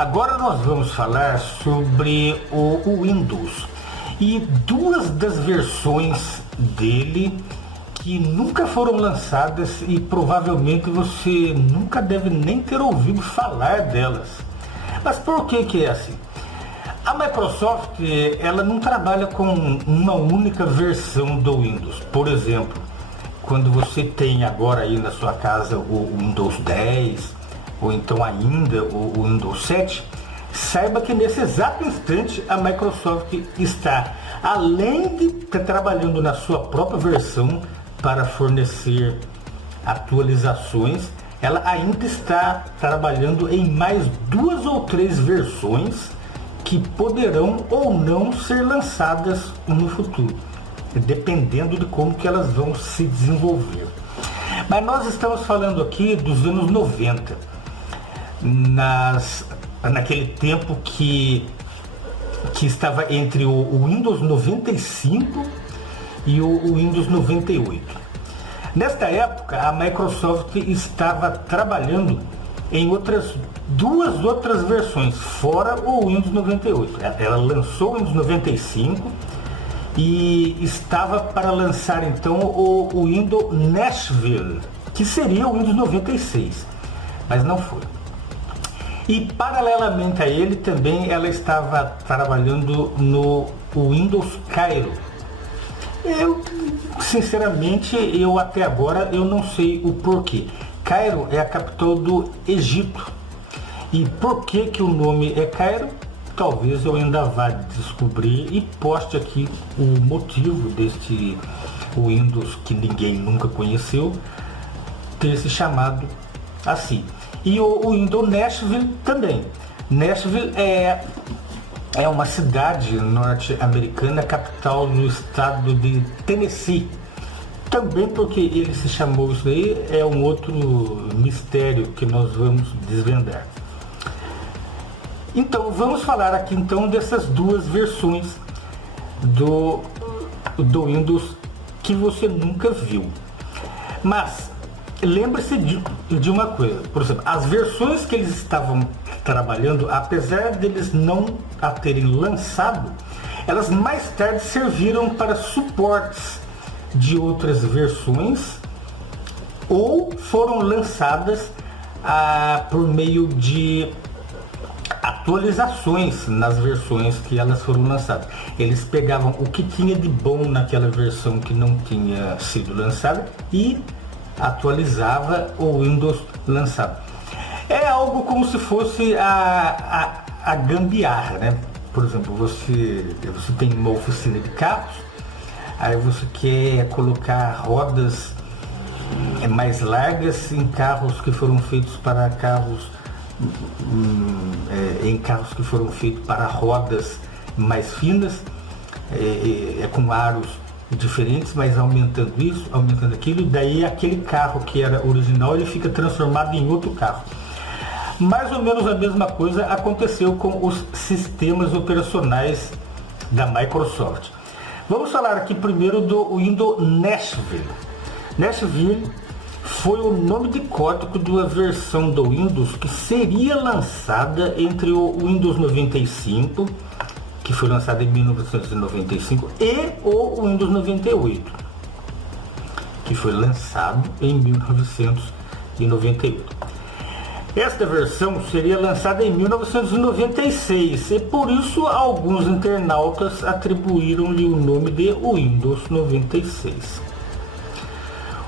Agora nós vamos falar sobre o Windows e duas das versões dele que nunca foram lançadas e provavelmente você nunca deve nem ter ouvido falar delas. Mas por que é assim? A Microsoft, ela não trabalha com uma única versão do Windows. Por exemplo, quando você tem agora aí na sua casa o Windows 10 ou então ainda o Windows 7, saiba que nesse exato instante a Microsoft está, além de estar trabalhando na sua própria versão para fornecer atualizações, ela ainda está trabalhando em mais 2 ou 3 versões que poderão ou não ser lançadas no futuro, dependendo de como que elas vão se desenvolver. Mas nós estamos falando aqui dos anos 90, naquele tempo que estava entre o Windows 95 e o Windows 98. Nesta época, a Microsoft estava trabalhando em duas outras versões, fora o Windows 98. Ela lançou o Windows 95 e estava para lançar então o Windows Nashville, que seria o Windows 96, mas não foi. E paralelamente a ele também ela estava trabalhando no Windows Cairo. Sinceramente, até agora eu não sei o porquê. Cairo é a capital do Egito. E por que o nome é Cairo? Talvez eu ainda vá descobrir e poste aqui o motivo deste Windows que ninguém nunca conheceu ter se chamado assim. E o Windows Nashville também. Nashville é uma cidade norte-americana, capital do estado de Tennessee. Também porque ele se chamou isso aí, é um outro mistério que nós vamos desvendar. Então, vamos falar aqui então dessas duas versões do Windows que você nunca viu. Mas lembre-se de uma coisa, por exemplo, as versões que eles estavam trabalhando, apesar deles não a terem lançado, elas mais tarde serviram para suportes de outras versões ou foram lançadas por meio de atualizações nas versões que elas foram lançadas. Eles pegavam o que tinha de bom naquela versão que não tinha sido lançada e atualizava o Windows lançado. É algo como se fosse a gambiarra, né? Por exemplo, você tem uma oficina de carros, aí você quer colocar rodas mais largas em carros que foram feitos para em carros que foram feitos para rodas mais finas, com aros diferentes, mas aumentando isso, aumentando aquilo, daí aquele carro que era original ele fica transformado em outro carro. Mais ou menos a mesma coisa aconteceu com os sistemas operacionais da Microsoft. Vamos falar aqui primeiro do Windows Nashville. Nashville foi o nome de código de uma versão do Windows que seria lançada entre o Windows 95, que foi lançado em 1995, e o Windows 98, que foi lançado em 1998. Esta versão seria lançada em 1996 e por isso alguns internautas atribuíram-lhe o nome de Windows 96.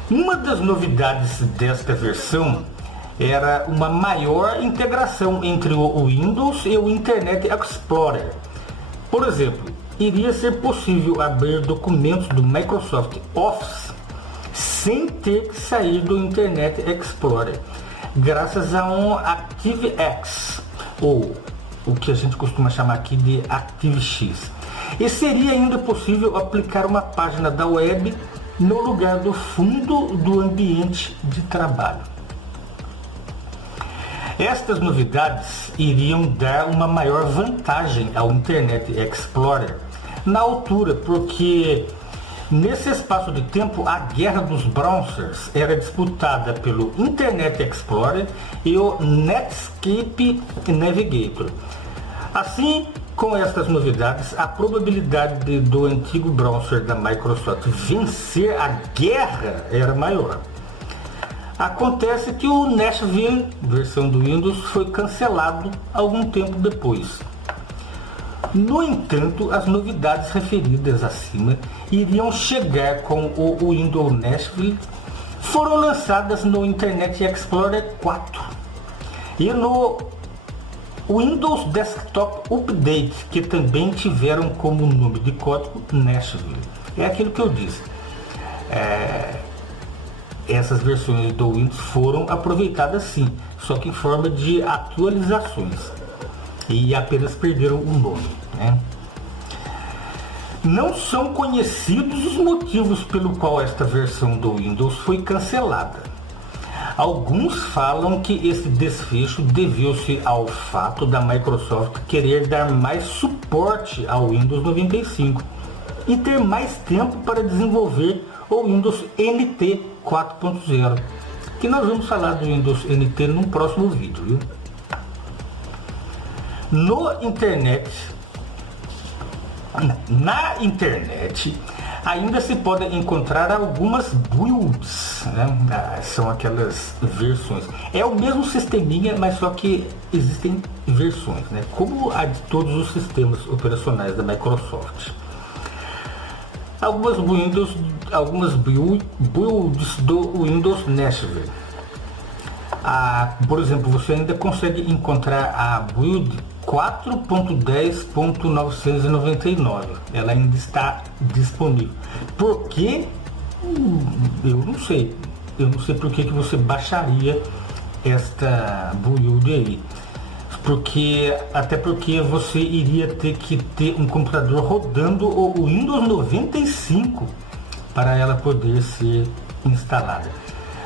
Uma das novidades desta versão era uma maior integração entre o Windows e o Internet Explorer. Por exemplo, iria ser possível abrir documentos do Microsoft Office sem ter que sair do Internet Explorer, graças a um ActiveX, ou o que a gente costuma chamar aqui de ActiveX. E seria ainda possível aplicar uma página da web no lugar do fundo do ambiente de trabalho. Estas novidades iriam dar uma maior vantagem ao Internet Explorer na altura, porque Nesse espaço de tempo, a guerra dos browsers era disputada pelo Internet Explorer e o Netscape Navigator. Assim, com estas novidades, a probabilidade do antigo browser da Microsoft vencer a guerra era maior. Acontece que o Nashville, versão do Windows, foi cancelado algum tempo depois. No entanto, as novidades referidas acima iriam chegar com o Windows Nashville, foram lançadas no Internet Explorer 4 e no Windows Desktop Update, que também tiveram como nome de código Nashville. É aquilo que eu disse. Essas versões do Windows foram aproveitadas sim, só que em forma de atualizações, e apenas perderam o nome, né? Não são conhecidos os motivos pelo qual esta versão do Windows foi cancelada. Alguns falam que esse desfecho deveu-se ao fato da Microsoft querer dar mais suporte ao Windows 95 e ter mais tempo para desenvolver o Windows NT 4.0, que nós vamos falar do Windows NT num próximo vídeo, viu? Na internet ainda se podem encontrar algumas builds, né? São aquelas versões. É o mesmo sisteminha, mas só que existem versões, né? Como a de todos os sistemas operacionais da Microsoft. Algumas builds do Windows Nashville. Por exemplo, você ainda consegue encontrar a build 4.10.999. Ela ainda está disponível. Por que? Eu não sei. Eu não sei por que você baixaria esta build aí. Até porque você iria ter que ter um computador rodando o Windows 95 para ela poder ser instalada.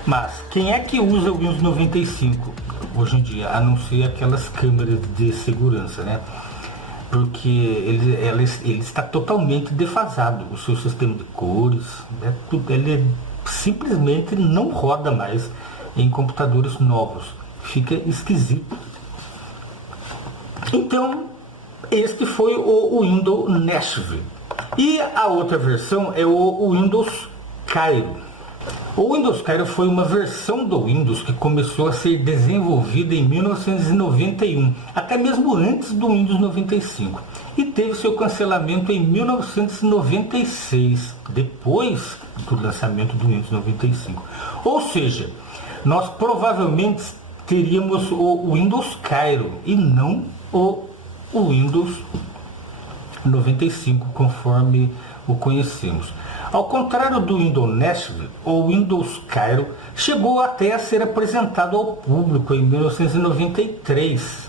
Mas quem é que usa o Windows 95 hoje em dia, a não ser aquelas câmeras de segurança, né? Porque ele está totalmente defasado, o seu sistema de cores, ele simplesmente não roda mais em computadores novos, fica esquisito. Então, este foi o Windows Nashville. E a outra versão é o Windows Cairo. O Windows Cairo foi uma versão do Windows que começou a ser desenvolvida em 1991, até mesmo antes do Windows 95, e teve seu cancelamento em 1996, depois do lançamento do Windows 95. Ou seja, nós provavelmente teríamos o Windows Cairo e não o Windows 95, conforme o conhecemos. Ao contrário do Windows Nashville, o Windows Cairo chegou até a ser apresentado ao público em 1993,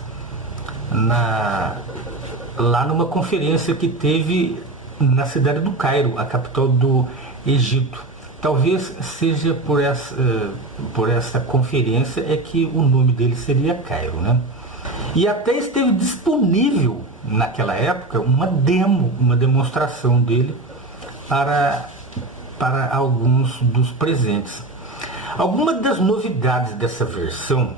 lá numa conferência que teve na cidade do Cairo, a capital do Egito. Talvez seja por essa conferência é que o nome dele seria Cairo, né? E até esteve disponível naquela época uma demonstração dele para alguns dos presentes. Algumas das novidades dessa versão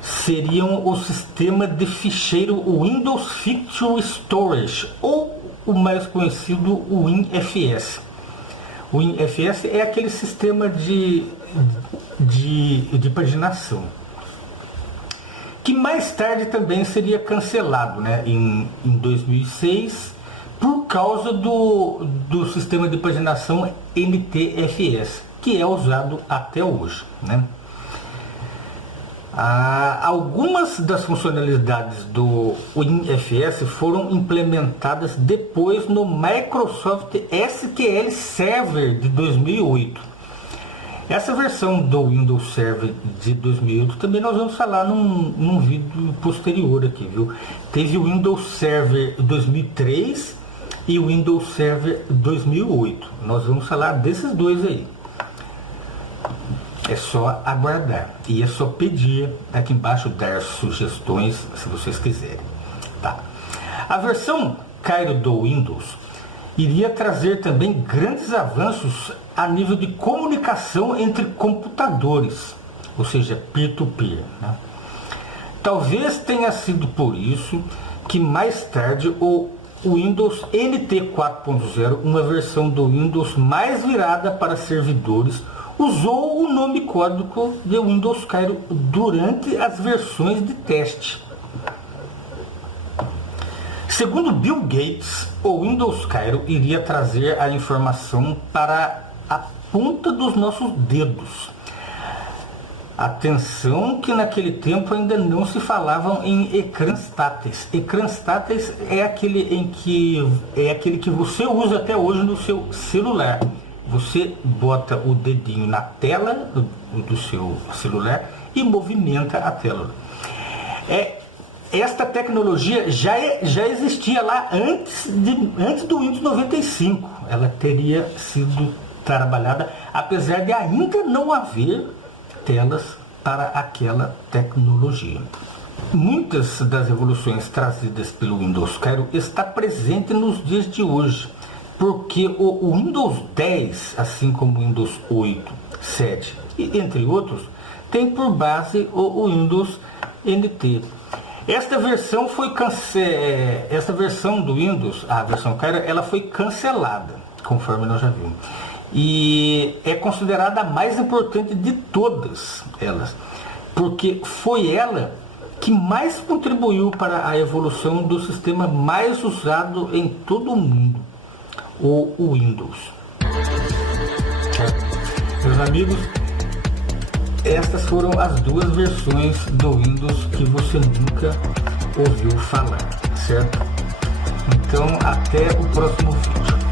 seriam o sistema de ficheiro Windows Feature Storage, ou o mais conhecido WinFS. O WinFS é aquele sistema de paginação, que mais tarde também seria cancelado, né, em 2006, por causa do sistema de paginação NTFS, que é usado até hoje, né? Algumas das funcionalidades do WinFS foram implementadas depois no Microsoft SQL Server de 2008. Essa versão do Windows Server de 2008 também nós vamos falar num vídeo posterior aqui, viu? Teve o Windows Server 2003 e o Windows Server 2008. Nós vamos falar desses dois aí. É só aguardar e é só pedir aqui embaixo, dar sugestões se vocês quiserem, tá? A versão Cairo do Windows iria trazer também grandes avanços a nível de comunicação entre computadores, ou seja, peer-to-peer, né? Talvez tenha sido por isso que mais tarde o Windows NT 4.0, uma versão do Windows mais virada para servidores, usou o nome código de Windows Cairo durante as versões de teste. Segundo Bill Gates, o Windows Cairo iria trazer a informação para a ponta dos nossos dedos. Atenção que naquele tempo ainda não se falavam em ecrãs táteis. Ecrãs táteis é aquele que você usa até hoje no seu celular. Você bota o dedinho na tela do seu celular e movimenta a tela. Esta tecnologia já existia lá antes do Windows 95. Ela teria sido trabalhada, apesar de ainda não haver telas para aquela tecnologia. Muitas das evoluções trazidas pelo Windows Cairo está presente nos dias de hoje, porque o Windows 10, assim como o Windows 8, 7 e entre outros, tem por base o Windows NT. Esta versão do Windows, a versão Cairo, ela foi cancelada, conforme nós já vimos. E é considerada a mais importante de todas elas, porque foi ela que mais contribuiu para a evolução do sistema mais usado em todo o mundo, o Windows. Meus amigos, estas foram as duas versões do Windows que você nunca ouviu falar, certo? Então, até o próximo vídeo.